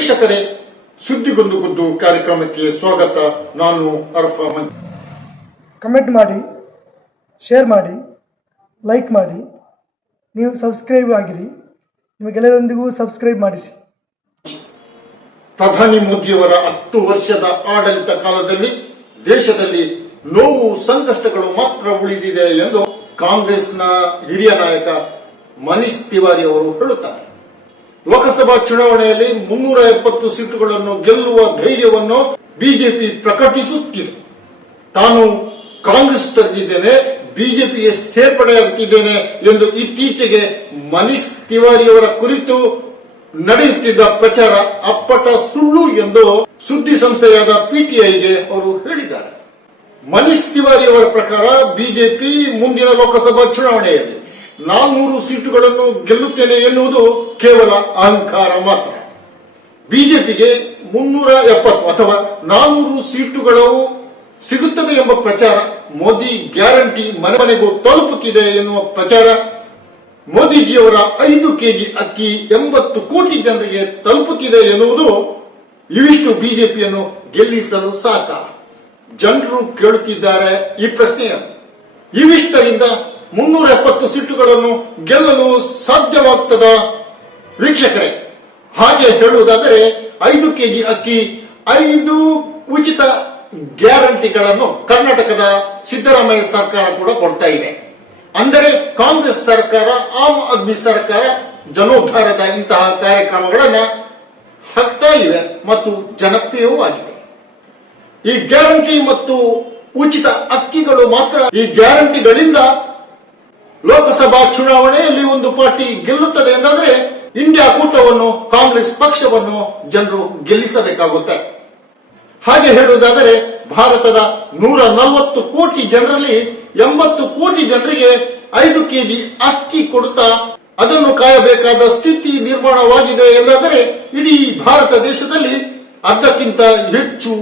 ವೀಕ್ಷಕರೇ ಸುದ್ದಿಗೊಂದು ಗುದ್ದು ಕಾರ್ಯಕ್ರಮಕ್ಕೆ ಸ್ವಾಗತ. ನಾನು ಅರ್ಫಾ ಮಂಜು ಕಮೆಂಟ್ ಮಾಡಿ ಶೇರ್ ಮಾಡಿ ಲೈಕ್ ಮಾಡಿ. ನೀವು ಸಬ್ಸ್ಕ್ರೈಬ್ ಆಗಿರಿ. ನಿಮಗೆಲ್ಲರೊಂದಿಗೂ ಸಬ್ಸ್ಕ್ರೈಬ್ ಮಾಡಿಸಿ. ಪ್ರಧಾನಿ ಮೋದಿಯವರ ಹತ್ತು ವರ್ಷದ ಆಡಳಿತ ಕಾಲದಲ್ಲಿ ದೇಶದಲ್ಲಿ ನೋವು ಸಂಕಷ್ಟಗಳು ಮಾತ್ರ ಉಳಿದಿದೆ ಎಂದು ಕಾಂಗ್ರೆಸ್ನ ಹಿರಿಯ ನಾಯಕ ಮನೀಶ್ ತಿವಾರಿ ಅವರು ಹೇಳುತ್ತಾರೆ. ಲೋಕಸಭಾ ಚುನಾವಣೆಯಲ್ಲಿ ಮುನ್ನೂರ ಎಪ್ಪತ್ತು ಸೀಟುಗಳನ್ನು ಗೆಲ್ಲುವ ಧೈರ್ಯವನ್ನು ಬಿಜೆಪಿ ಪ್ರಕಟಿಸುತ್ತಿದೆ. ತಾನು ಕಾಂಗ್ರೆಸ್ ತೊರೆದಿದ್ದೇನೆ ಬಿಜೆಪಿಗೆ ಸೇರ್ಪಡೆಯಾಗುತ್ತಿದ್ದೇನೆ ಎಂದು ಇತ್ತೀಚೆಗೆ ಮನೀಶ್ ತಿವಾರಿಯವರ ಕುರಿತು ನಡೆಯುತ್ತಿದ್ದ ಪ್ರಚಾರ ಅಪ್ಪಟ ಸುಳ್ಳು ಎಂದು ಸುದ್ದಿ ಸಂಸ್ಥೆಯಾದ ಪಿಟಿಐಗೆ ಅವರು ಹೇಳಿದ್ದಾರೆ. ಮನೀಶ್ ತಿವಾರಿ ಅವರ ಪ್ರಕಾರ ಬಿಜೆಪಿ ಮುಂದಿನ ಲೋಕಸಭಾ ಚುನಾವಣೆಯಲ್ಲಿ ನಾನ್ನೂರು ಸೀಟುಗಳನ್ನು ಗೆಲ್ಲುತ್ತೇನೆ ಎನ್ನುವುದು ಕೇವಲ ಅಹಂಕಾರ ಮಾತ್ರ. ಬಿಜೆಪಿಗೆ ಮುನ್ನೂರ ಎಪ್ಪತ್ತು ಅಥವಾ ನಾನೂರು ಸೀಟುಗಳು ಸಿಗುತ್ತದೆ ಎಂಬ ಪ್ರಚಾರ ಮೋದಿ ಗ್ಯಾರಂಟಿ ಮನೆ ಮನೆಗೂ ತಲುಪುತ್ತಿದೆ ಎನ್ನುವ ಪ್ರಚಾರ ಮೋದಿಜಿಯವರ ಐದು ಕೆಜಿ ಅಕ್ಕಿ ಎಂಬತ್ತು ಕೋಟಿ ಜನರಿಗೆ ತಲುಪುತ್ತಿದೆ ಎನ್ನುವುದು ಇವಿಷ್ಟು ಬಿಜೆಪಿಯನ್ನು ಗೆಲ್ಲಿಸಲು ಸಾಕ. ಜನರು ಕೇಳುತ್ತಿದ್ದಾರೆ ಈ ಪ್ರಶ್ನೆಯ ಇವಿಷ್ಟರಿಂದ ಮುನ್ನೂರ ಎಪ್ಪತ್ತು ಸೀಟುಗಳನ್ನು ಗೆಲ್ಲಲು ಸಾಧ್ಯವಾಗ್ತದ? ವೀಕ್ಷಕರೇ, ಹಾಗೆ ಹೇಳುವುದಾದರೆ ಐದು ಕೆಜಿ ಅಕ್ಕಿ, ಐದು ಉಚಿತ ಗ್ಯಾರಂಟಿಗಳನ್ನು ಕರ್ನಾಟಕದ ಸಿದ್ದರಾಮಯ್ಯ ಸರ್ಕಾರ ಕೂಡ ಕೊಡ್ತಾ ಇದೆ. ಅಂದರೆ ಕಾಂಗ್ರೆಸ್ ಸರ್ಕಾರ, ಆಮ್ ಆದ್ಮಿ ಸರ್ಕಾರ ಜನೋದ್ಧಾರದ ಇಂತಹ ಕಾರ್ಯಕ್ರಮಗಳನ್ನ ಹಾಕ್ತಾ ಇವೆ ಮತ್ತು ಜನಪ್ರಿಯವೂ ಆಗಿದೆ ಈ ಗ್ಯಾರಂಟಿ ಮತ್ತು ಉಚಿತ ಅಕ್ಕಿಗಳು ಮಾತ್ರ ಈ ಗ್ಯಾರಂಟಿಗಳಿಂದ ಲೋಕಸಭಾ ಚುನಾವಣೆಯಲ್ಲಿ ಒಂದು ಪಾರ್ಟಿ ಗೆಲ್ಲುತ್ತದೆ ಎಂದಾದ್ರೆ ಇಂಡಿಯಾ ಕೂಟವನ್ನು ಕಾಂಗ್ರೆಸ್ ಪಕ್ಷವನ್ನು ಜನರು ಗೆಲ್ಲಿಸಬೇಕಾಗುತ್ತೆ. ಹಾಗೆ ಹೇಳುವುದಾದರೆ ಭಾರತದ ನೂರ ನಲವತ್ತು ಕೋಟಿ ಜನರಲ್ಲಿ ಎಂಬತ್ತು ಕೋಟಿ ಜನರಿಗೆ ಐದು ಕೆಜಿ ಅಕ್ಕಿ ಕೊಡುತ್ತಾ ಅದನ್ನು ಕಾಯಬೇಕಾದ ಸ್ಥಿತಿ ನಿರ್ಮಾಣವಾಗಿದೆ ಎಂದಾದರೆ ಇಡೀ ಭಾರತ ದೇಶದಲ್ಲಿ ಅರ್ಧಕ್ಕಿಂತ ಹೆಚ್ಚು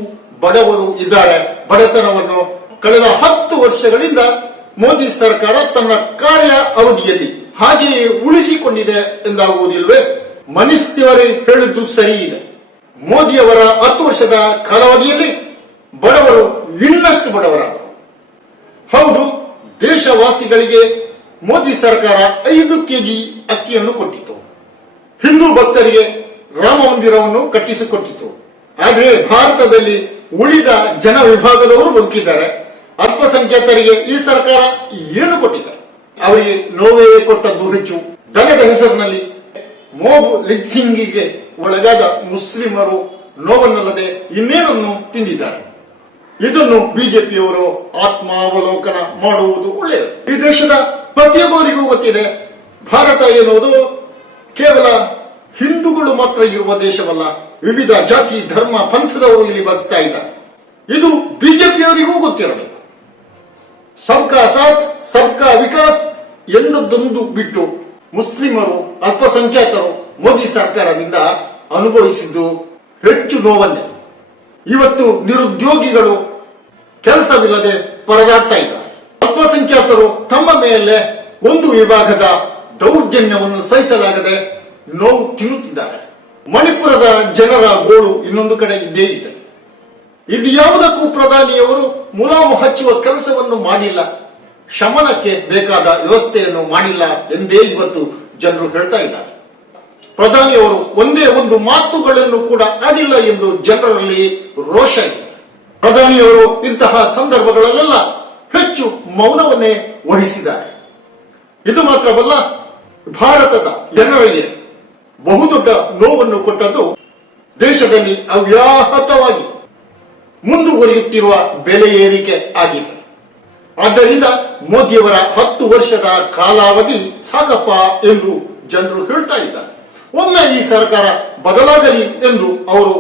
ಬಡವರು ಇದ್ದಾರೆ. ಬಡತನವನ್ನು ಕಳೆದ ಹತ್ತು ವರ್ಷಗಳಿಂದ ಮೋದಿ ಸರ್ಕಾರ ತನ್ನ ಕಾರ್ಯ ಅವಧಿಯಲ್ಲಿ ಹಾಗೆಯೇ ಉಳಿಸಿಕೊಂಡಿದೆ ಎಂದಾಗುವುದಿಲ್ವೇ? ಮನೀಶ್ ಹೇಳಿದ್ದು ಸರಿ ಇದೆ. ಮೋದಿಯವರ ಹತ್ತು ವರ್ಷದ ಕಾಲಾವಧಿಯಲ್ಲಿ ಬಡವರು ಇನ್ನಷ್ಟು ಬಡವರಾದರು. ಹೌದು, ದೇಶವಾಸಿಗಳಿಗೆ ಮೋದಿ ಸರ್ಕಾರ ಐದು ಕೆಜಿ ಅಕ್ಕಿಯನ್ನು ಕೊಟ್ಟಿತು. ಹಿಂದೂ ಭಕ್ತರಿಗೆ ರಾಮ ಮಂದಿರವನ್ನು ಕಟ್ಟಿಸಿಕೊಟ್ಟಿತು. ಆದರೆ ಭಾರತದಲ್ಲಿ ಉಳಿದ ಜನ ವಿಭಾಗದವರು ಬದುಕಿದ್ದಾರೆ. ಅಲ್ಪಸಂಖ್ಯಾತರಿಗೆ ಈ ಸರ್ಕಾರ ಏನು ಕೊಟ್ಟಿದೆ? ಅವರಿಗೆ ನೋವೇ ಕೊಟ್ಟದ್ದು ಹೆಚ್ಚು. ದನದ ಹೆಸರಿನಲ್ಲಿ ಮೋಬು ಲಿಂಚಿಂಗಿಗೆ ಒಳಗಾದ ಮುಸ್ಲಿಮರು ನೋವನ್ನಲ್ಲದೆ ಇನ್ನೇನನ್ನು ತಿಂದಿದ್ದಾರೆ? ಇದನ್ನು ಬಿಜೆಪಿಯವರು ಆತ್ಮಾವಲೋಕನ ಮಾಡುವುದು ಒಳ್ಳೆಯದು. ಈ ದೇಶದ ಪ್ರತಿಯೊಬ್ಬರಿಗೂ ಗೊತ್ತಿದೆ, ಭಾರತ ಎನ್ನುವುದು ಕೇವಲ ಹಿಂದೂಗಳು ಮಾತ್ರ ಇರುವ ದೇಶವಲ್ಲ, ವಿವಿಧ ಜಾತಿ, ಧರ್ಮ, ಪಂಥದವರು ಇಲ್ಲಿ ಬರ್ತಾ ಇದ್ದಾರೆ. ಇದು ಬಿಜೆಪಿಯವರಿಗೂ ಗೊತ್ತಿರಬೇಕು. ಸಬ್ಕಾ ಸಾಥ್, ಸಬ್ಕಾ ವಿಕಾಸ್ ಎಂದದ್ದೊಂದು ಬಿಟ್ಟು ಮುಸ್ಲಿಮರು, ಅಲ್ಪಸಂಖ್ಯಾತರು ಮೋದಿ ಸರ್ಕಾರದಿಂದ ಅನುಭವಿಸಿದ್ದು ಹೆಚ್ಚು ನೋವನ್ನೇ. ಇವತ್ತು ನಿರುದ್ಯೋಗಿಗಳು ಕೆಲಸವಿಲ್ಲದೆ ಪರದಾಡ್ತಾ ಇದ್ದಾರೆ. ಅಲ್ಪಸಂಖ್ಯಾತರು ತಮ್ಮ ಮೇಲೆ ಒಂದು ವಿಭಾಗದ ದೌರ್ಜನ್ಯವನ್ನು ಸಹಿಸಲಾಗದೆ ನೋವು ತಿನ್ನುತ್ತಿದ್ದಾರೆ. ಮಣಿಪುರದ ಜನರ ಗೋಳು ಇನ್ನೊಂದು ಕಡೆ ಇದ್ದೇ ಇದೆ. ಇದು ಯಾವುದಕ್ಕೂ ಪ್ರಧಾನಿಯವರು ಮುಲಾಮು ಹಚ್ಚುವ ಕೆಲಸವನ್ನು ಮಾಡಿಲ್ಲ. ಶಮನಕ್ಕೆ ಬೇಕಾದ ವ್ಯವಸ್ಥೆಯನ್ನು ಮಾಡಿಲ್ಲ ಎಂದೇ ಇವತ್ತು ಜನರು ಹೇಳ್ತಾ ಇದ್ದಾರೆ. ಪ್ರಧಾನಿಯವರು ಒಂದೇ ಒಂದು ಮಾತುಗಳನ್ನು ಕೂಡ ಆಡಿಲ್ಲ ಎಂದು ಜನರಲ್ಲಿ ರೋಷ ಇದೆ. ಪ್ರಧಾನಿಯವರು ಇಂತಹ ಸಂದರ್ಭಗಳಲ್ಲೆಲ್ಲ ಹೆಚ್ಚು ಮೌನವನ್ನೇ ವಹಿಸಿದ್ದಾರೆ. ಇದು ಮಾತ್ರವಲ್ಲ, ಭಾರತದ ಜನರಿಗೆ ಬಹುದೊಡ್ಡ ನೋವನ್ನು ಕೊಟ್ಟದ್ದು ದೇಶದಲ್ಲಿ ಅವ್ಯಾಹತವಾಗಿ ಮುಂದುವರಿಯುತ್ತಿರುವ ಬೆಲೆ ಏರಿಕೆ ಆಗಿದೆ. ಆದ್ದರಿಂದ ಮೋದಿಯವರ ಹತ್ತು ವರ್ಷದ ಕಾಲಾವಧಿ ಸಾಕಪ್ಪ ಎಂದು ಜನರು ಹೇಳ್ತಾ ಇದ್ದಾರೆ. ಒಮ್ಮೆ ಈ ಸರ್ಕಾರ ಬದಲಾಗಲಿ ಎಂದು ಅವರು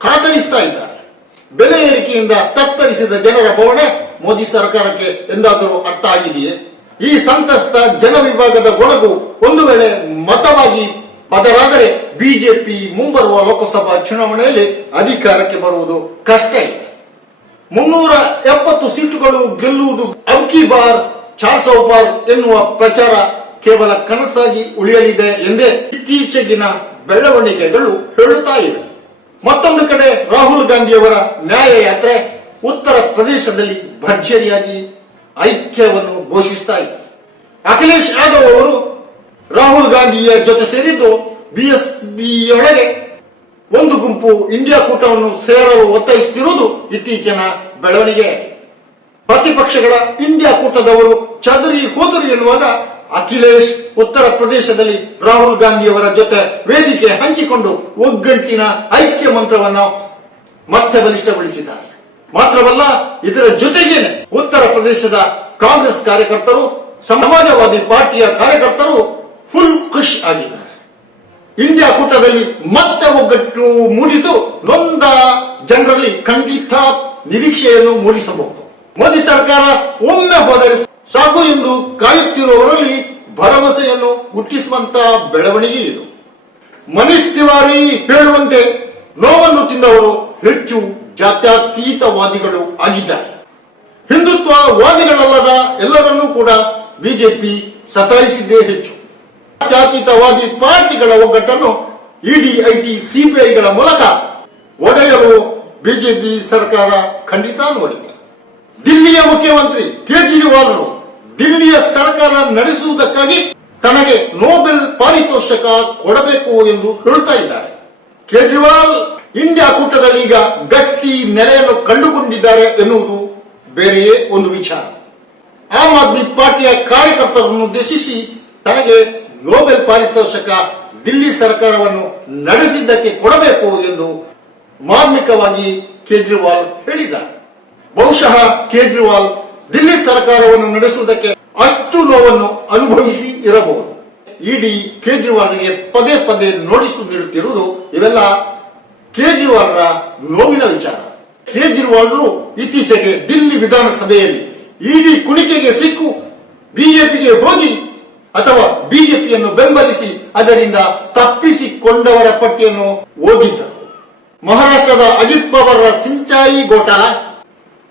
ಕಾತರಿಸ್ತಾ ಇದ್ದಾರೆ. ಬೆಲೆ ಏರಿಕೆಯಿಂದ ತತ್ತರಿಸಿದ ಜನರ ಬವಣೆ ಮೋದಿ ಸರ್ಕಾರಕ್ಕೆ ಎಂದಾದರೂ ಅರ್ಥ ಆಗಿದೆಯೇ? ಈ ಸಂತಸ್ತ ಜನ ವಿಭಾಗದ ಗೊಳಗು ಒಂದು ವೇಳೆ ಮತವಾಗಿ ಬದಲಾದರೆ ಬಿಜೆಪಿ ಮುಂಬರುವ ಲೋಕಸಭಾ ಚುನಾವಣೆಯಲ್ಲಿ ಅಧಿಕಾರಕ್ಕೆ ಬರುವುದು ಕಷ್ಟ ಇದೆ. ಮುನ್ನೂರ ಎಪ್ಪತ್ತು ಸೀಟುಗಳು ಗೆಲ್ಲುವುದು ಅಂಕಿ ಬಾರ್ ಚಾರ್ಸೋ ಬಾರ್ ಎನ್ನುವ ಪ್ರಚಾರ ಕೇವಲ ಕನಸಾಗಿ ಉಳಿಯಲಿದೆ ಎಂದೇ ಇತ್ತೀಚೆಗಿನ ಬೆಳವಣಿಗೆಗಳು ಹೇಳುತ್ತಾ ಇವೆ. ಮತ್ತೊಂದು ಕಡೆ ರಾಹುಲ್ ಗಾಂಧಿಯವರ ನ್ಯಾಯ ಯಾತ್ರೆ ಉತ್ತರ ಪ್ರದೇಶದಲ್ಲಿ ಭರ್ಜರಿಯಾಗಿ ಐಕ್ಯವನ್ನು ಘೋಷಿಸ್ತಾ ಇದೆ. ಅಖಿಲೇಶ್ ಯಾದವ್ ಅವರು ರಾಹುಲ್ ಗಾಂಧಿಯ ಜೊತೆ ಸೇರಿದ್ದು ಬಿಎಸ್ಪಿಯೊಳಗೆ ಒಂದು ಗುಂಪು ಇಂಡಿಯಾ ಕೂಟವನ್ನು ಸೇರಲು ಒತ್ತಾಯಿಸುತ್ತಿರುವುದು ಇತ್ತೀಚಿನ ಬೆಳವಣಿಗೆ. ಪ್ರತಿಪಕ್ಷಗಳ ಇಂಡಿಯಾ ಕೂಟದವರು ಚದುರಿ ಹೋದರು ಎನ್ನುವಾಗ ಅಖಿಲೇಶ್ ಉತ್ತರ ಪ್ರದೇಶದಲ್ಲಿ ರಾಹುಲ್ ಗಾಂಧಿಯವರ ಜೊತೆ ವೇದಿಕೆ ಹಂಚಿಕೊಂಡು ಒಗ್ಗಂಟಿನ ಐಕ್ಯ ಮಂತ್ರವನ್ನು ಮತ್ತೆ ಬಲಿಷ್ಠಗೊಳಿಸಿದ್ದಾರೆ. ಮಾತ್ರವಲ್ಲ, ಇದರ ಜೊತೆಗೇನೆ ಉತ್ತರ ಪ್ರದೇಶದ ಕಾಂಗ್ರೆಸ್ ಕಾರ್ಯಕರ್ತರು, ಸಮಾಜವಾದಿ ಪಾರ್ಟಿಯ ಕಾರ್ಯಕರ್ತರು ಫುಲ್ ಖುಷ್ ಆಗಿದ್ದಾರೆ ಇಂಡಿಯಾ ಕೂಟದಲ್ಲಿ ಮತ್ತೆ ಒಗ್ಗಟ್ಟು ಮೂಡಿದು ನೊಂದ ಜನರಲ್ಲಿ ಖಂಡಿತ ನಿರೀಕ್ಷೆಯನ್ನು ಮೂಡಿಸಬಹುದು. ಮೋದಿ ಸರ್ಕಾರ ಒಮ್ಮೆ ಹೋದರೆ ಸಾಕು ಎಂದು ಕಾಯುತ್ತಿರುವವರಲ್ಲಿ ಭರವಸೆಯನ್ನು ಹುಟ್ಟಿಸುವಂತ ಬೆಳವಣಿಗೆ ಇದು. ಮನೀಶ್ ತಿವಾರಿ ಹೇಳುವಂತೆ ನೋವನ್ನು ತಿಂದವರು ಹೆಚ್ಚು ಜಾತ್ಯತೀತವಾದಿಗಳು ಆಗಿದ್ದಾರೆ. ಹಿಂದುತ್ವವಾದಿಗಳಲ್ಲದ ಎಲ್ಲರನ್ನೂ ಕೂಡ ಬಿಜೆಪಿ ಸತಾಯಿಸಿದ್ದೇ ಹೆಚ್ಚು. ಜಾತ್ಯತೀತವಾದಿ ಪಾರ್ಟಿಗಳ ಒಗ್ಗಟ್ಟನ್ನು ಇಡಿ, ಐಟಿ, ಸಿಬಿಐಗಳ ಮೂಲಕ ಒಡೆಯಲು ಬಿಜೆಪಿ ಸರ್ಕಾರ ಖಂಡಿತ ನೋಡಿದೆ. ದಿಲ್ಲಿಯ ಮುಖ್ಯಮಂತ್ರಿ ಕೇಜ್ರಿವಾಲ್ರು ದಿಲ್ಲಿಯ ಸರ್ಕಾರ ನಡೆಸುವುದಕ್ಕಾಗಿ ತನಗೆ ನೋಬೆಲ್ ಪಾರಿತೋಷಕ ಕೊಡಬೇಕು ಎಂದು ಹೇಳುತ್ತಾ ಇದ್ದಾರೆ. ಕೇಜ್ರಿವಾಲ್ ಇಂಡಿಯಾ ಕೂಟದಲ್ಲಿ ಈಗ ಗಟ್ಟಿ ನೆಲೆಯನ್ನು ಕಂಡುಕೊಂಡಿದ್ದಾರೆ ಎನ್ನುವುದು ಬೇರೆಯೇ ಒಂದು ವಿಚಾರ. ಆಮ್ ಆದ್ಮಿ ಪಾರ್ಟಿಯ ಕಾರ್ಯಕರ್ತರನ್ನು ಉದ್ದೇಶಿಸಿ ತನಗೆ ನೊಬೆಲ್ ಪಾರಿತೋಷಕ ದಿಲ್ಲಿ ಸರ್ಕಾರವನ್ನು ನಡೆಸಿದ್ದಕ್ಕೆ ಕೊಡಬೇಕು ಎಂದು ಮಾರ್ಮಿಕವಾಗಿ ಕೇಜ್ರಿವಾಲ್ ಹೇಳಿದ್ದಾರೆ. ಬಹುಶಃ ಕೇಜ್ರಿವಾಲ್ ದಿಲ್ಲಿ ಸರ್ಕಾರವನ್ನು ನಡೆಸುವುದಕ್ಕೆ ಅಷ್ಟು ನೋವನ್ನು ಅನುಭವಿಸಿ ಇರಬಹುದು. ಇಡಿ ಕೇಜ್ರಿವಾಲ್ಗೆ ಪದೇ ಪದೇ ನೋಟಿಸ್ ನೀಡುತ್ತಿರುವುದು ಇವೆಲ್ಲ ಕೇಜ್ರಿವಾಲ್ರ ನೋವಿನ ವಿಚಾರ. ಕೇಜ್ರಿವಾಲ್ರು ಇತ್ತೀಚೆಗೆ ದಿಲ್ಲಿ ವಿಧಾನಸಭೆಯಲ್ಲಿ ಇಡಿ ಕುಣಿಕೆಗೆ ಸಿಕ್ಕು, ಬಿಜೆಪಿಗೆ ಹೋಗಿ ಅಥವಾ ಬಿಜೆಪಿಯನ್ನು ಬೆಂಬಲಿಸಿ ಅದರಿಂದ ತಪ್ಪಿಸಿಕೊಂಡವರ ಪಟ್ಟಿಯನ್ನು ಓದಿದ್ದರು. ಮಹಾರಾಷ್ಟ್ರದ ಅಜಿತ್ ಪವಾರ್ರ ಸಿಂಚಾಯಿ ಘೋಟಾಲ,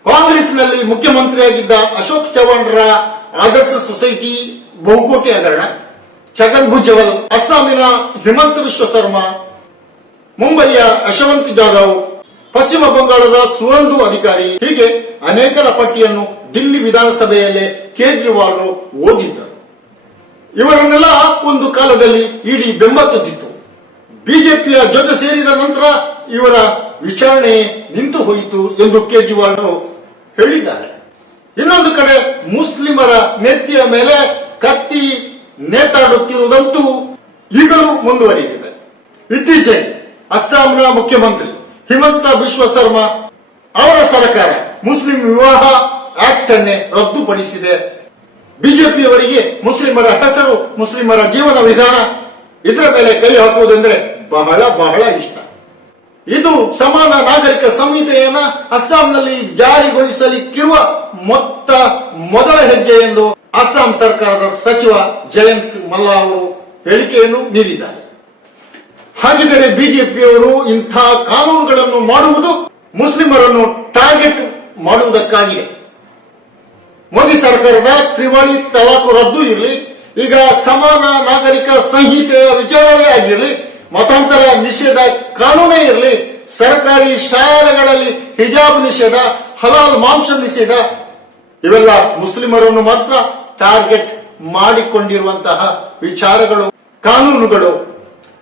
ಕಾಂಗ್ರೆಸ್ನಲ್ಲಿ ಮುಖ್ಯಮಂತ್ರಿಯಾಗಿದ್ದ ಅಶೋಕ್ ಚವಾಣ್ರ ಆದರ್ಶ ಸೊಸೈಟಿ ಬಹುಕೋಟಿ ಹಗರಣ, ಛಗನ್ ಭುಜವಲ್, ಅಸ್ಸಾಮಿನ ಹಿಮಂತ ವಿಶ್ವ ಶರ್ಮಾ, ಮುಂಬೈಯ ಯಶವಂತ್ ಜಾಧವ್, ಪಶ್ಚಿಮ ಬಂಗಾಳದ ಸುರಂದು ಅಧಿಕಾರಿ, ಹೀಗೆ ಅನೇಕರ ಪಟ್ಟಿಯನ್ನು ದಿಲ್ಲಿ ವಿಧಾನಸಭೆಯಲ್ಲೇ ಕೇಜ್ರಿವಾಲ್ ಓದಿದ್ದರು. ಇವರನ್ನೆಲ್ಲ ಒಂದು ಕಾಲದಲ್ಲಿ ಇಡೀ ಬೆಂಬತ್ತುತ್ತಿತ್ತು. ಬಿಜೆಪಿಯ ಜೊತೆ ಸೇರಿದ ನಂತರ ಇವರ ವಿಚಾರಣೆ ನಿಂತು ಹೋಯಿತು ಎಂದು ಕೇಜ್ರಿವಾಲ್ ಹೇಳಿದ್ದಾರೆ. ಇನ್ನೊಂದು ಕಡೆ ಮುಸ್ಲಿಮರ ನೆತ್ತಿಯ ಮೇಲೆ ಕತ್ತಿ ನೇತಾಡುತ್ತಿರುವುದಂತೂ ಈಗಲೂ ಮುಂದುವರಿದಿದೆ. ಇತ್ತೀಚೆಗೆ ಅಸ್ಸಾಂನ ಮುಖ್ಯಮಂತ್ರಿ ಹಿಮಂತ ಬಿಶ್ವ ಶರ್ಮಾ ಅವರ ಸರ್ಕಾರ ಮುಸ್ಲಿಂ ವಿವಾಹ ಆಕ್ಟ್ ಅನ್ನೇ ರದ್ದುಪಡಿಸಿದೆ. ಬಿಜೆಪಿಯವರಿಗೆ ಮುಸ್ಲಿಮರ ಹೆಸರು, ಮುಸ್ಲಿಮರ ಜೀವನ ವಿಧಾನ ಇದರ ಮೇಲೆ ಕೈ ಹಾಕುವುದೆಂದರೆ ಬಹಳ ಬಹಳ ಇಷ್ಟ. ಇದು ಸಮಾನ ನಾಗರಿಕ ಸಂಹಿತೆಯನ್ನ ಅಸ್ಸಾಂನಲ್ಲಿ ಜಾರಿಗೊಳಿಸಲಿಕ್ಕಿರುವ ಮೊತ್ತ ಮೊದಲ ಹೆಜ್ಜೆ ಎಂದು ಅಸ್ಸಾಂ ಸರ್ಕಾರದ ಸಚಿವ ಜಯಂತ್ ಮಲ್ಲಾ ಅವರು ಹೇಳಿಕೆಯನ್ನು ನೀಡಿದ್ದಾರೆ. ಹಾಗಿದ್ದರೆ ಬಿಜೆಪಿಯವರು ಇಂಥ ಕಾನೂನುಗಳನ್ನು ಮಾಡುವುದು ಮುಸ್ಲಿಮರನ್ನು ಟಾರ್ಗೆಟ್ ಮಾಡುವುದಕ್ಕಾಗಿದೆ. ಮೋದಿ ಸರ್ಕಾರದ ತ್ರಿವಳಿ ತಲಾಖು ರದ್ದು ಇರಲಿ, ಈಗ ಸಮಾನ ನಾಗರಿಕ ಸಂಹಿತೆಯ ವಿಚಾರವೇ ಆಗಿರಲಿ, ಮತಾಂತರ ನಿಷೇಧ ಕಾನೂನೇ ಇರಲಿ, ಸರ್ಕಾರಿ ಶಾಲೆಗಳಲ್ಲಿ ಹಿಜಾಬ್ ನಿಷೇಧ, ಹಲಾಲ್ ಮಾಂಸ ನಿಷೇಧ, ಇವೆಲ್ಲ ಮುಸ್ಲಿಮರನ್ನು ಮಾತ್ರ ಟಾರ್ಗೆಟ್ ಮಾಡಿಕೊಂಡಿರುವಂತಹ ವಿಚಾರಗಳು, ಕಾನೂನುಗಳು.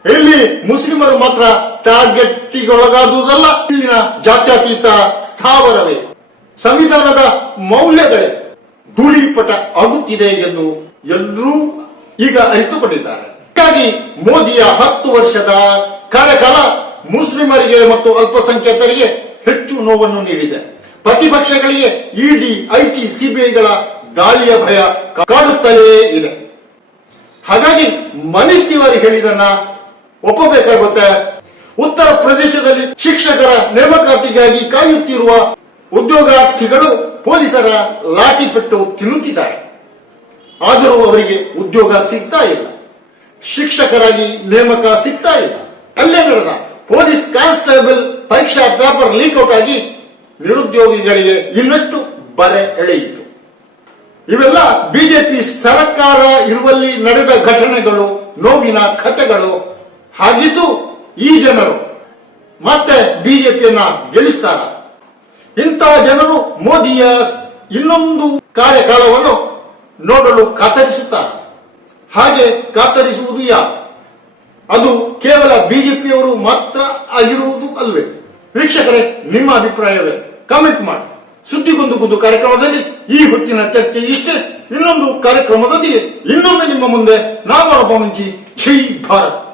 ಇಲ್ಲಿ ಮುಸ್ಲಿಮರು ಮಾತ್ರ ಟಾರ್ಗೆಟ್ಗೊಳಗಾದುದಲ್ಲ ಇಲ್ಲಿನ ಜಾತ್ಯತೀತ ಸ್ಥಾವರವೇ. ಸಂವಿಧಾನದ ಮೌಲ್ಯಗಳೇ. ಧೂಳಿಪಟ ಆಗುತ್ತಿದೆ ಎಂದು ಎಲ್ಲರೂ ಈಗ ಅರಿತುಕೊಂಡಿದ್ದಾರೆ. ಹಾಗಾಗಿ ಮೋದಿಯ ಹತ್ತು ವರ್ಷದ ಕಾರ್ಯಕಾಲ ಮುಸ್ಲಿಮರಿಗೆ ಮತ್ತು ಅಲ್ಪಸಂಖ್ಯಾತರಿಗೆ ಹೆಚ್ಚು ನೋವನ್ನು ನೀಡಿದೆ. ಪ್ರತಿಪಕ್ಷಗಳಿಗೆ ಇಡಿ, ಐಟಿ, ಸಿಬಿಐಗಳ ದಾಳಿಯ ಭಯ ಕಾಡುತ್ತಲೇ ಇದೆ. ಹಾಗಾಗಿ ಮನೀಶ್ ತಿವಾರಿ ಹೇಳಿದನ್ನ ಒಪ್ಪಬೇಕಾಗುತ್ತೆ. ಉತ್ತರ ಪ್ರದೇಶದಲ್ಲಿ ಶಿಕ್ಷಕರ ನೇಮಕಾತಿಗಾಗಿ ಕಾಯುತ್ತಿರುವ ಉದ್ಯೋಗಾರ್ಥಿಗಳು ಪೊಲೀಸರ ಲಾಠಿ ಪೆಟ್ಟು ತಿನ್ನುತ್ತಿದ್ದಾರೆ. ಆದರೂ ಅವರಿಗೆ ಉದ್ಯೋಗ ಸಿಗ್ತಾ ಇಲ್ಲ. ಶಿಕ್ಷಕರಾಗಿ ನೇಮಕ ಸಿಗ್ತಾ ಇಲ್ಲ. ಅಲ್ಲೇ ನಡೆದ ಪೊಲೀಸ್ ಕಾನ್ಸ್ಟೇಬಲ್ ಪರೀಕ್ಷಾ ಪೇಪರ್ ಲೀಕ್ಔಟ್ ಆಗಿ ನಿರುದ್ಯೋಗಿಗಳಿಗೆ ಇನ್ನಷ್ಟು ಬರೆ ಎಳೆಯಿತು. ಇವೆಲ್ಲ ಬಿಜೆಪಿ ಸರ್ಕಾರ ಇರುವಲ್ಲಿ ನಡೆದ ಘಟನೆಗಳು, ನೋವಿನ ಕಥೆಗಳು ಹಾಗಿದ್ದು ಈ ಜನರು ಮತ್ತೆ ಬಿಜೆಪಿಯನ್ನ ಗೆಲ್ಲಿಸ್ತಾರ? ಇಂತಹ ಜನರು ಮೋದಿಯ ಇನ್ನೊಂದು ಕಾರ್ಯಕಾಲವನ್ನು ನೋಡಲು ಕಾತರಿಸುತ್ತಾರೆ. ಹಾಗೆ ಕಾತರಿಸುವುದು ಯಾರು? ಅದು ಕೇವಲ ಬಿಜೆಪಿಯವರು ಮಾತ್ರ ಆಗಿರುವುದು ಅಲ್ವೇ? ವೀಕ್ಷಕರೇ, ನಿಮ್ಮ ಅಭಿಪ್ರಾಯವೇ? ಕಮೆಂಟ್ ಮಾಡಿ. ಸುದ್ದಿಗೊಂದು ಕುದು ಕಾರ್ಯಕ್ರಮದಲ್ಲಿ ಈ ಹೊತ್ತಿನ ಚರ್ಚೆ ಇಷ್ಟೇ. ಇನ್ನೊಂದು ಕಾರ್ಯಕ್ರಮದೊಂದಿಗೆ ಇನ್ನೊಮ್ಮೆ ನಿಮ್ಮ ಮುಂದೆ ಮುಂಚಿ ಜೈ ಭಾರತ್.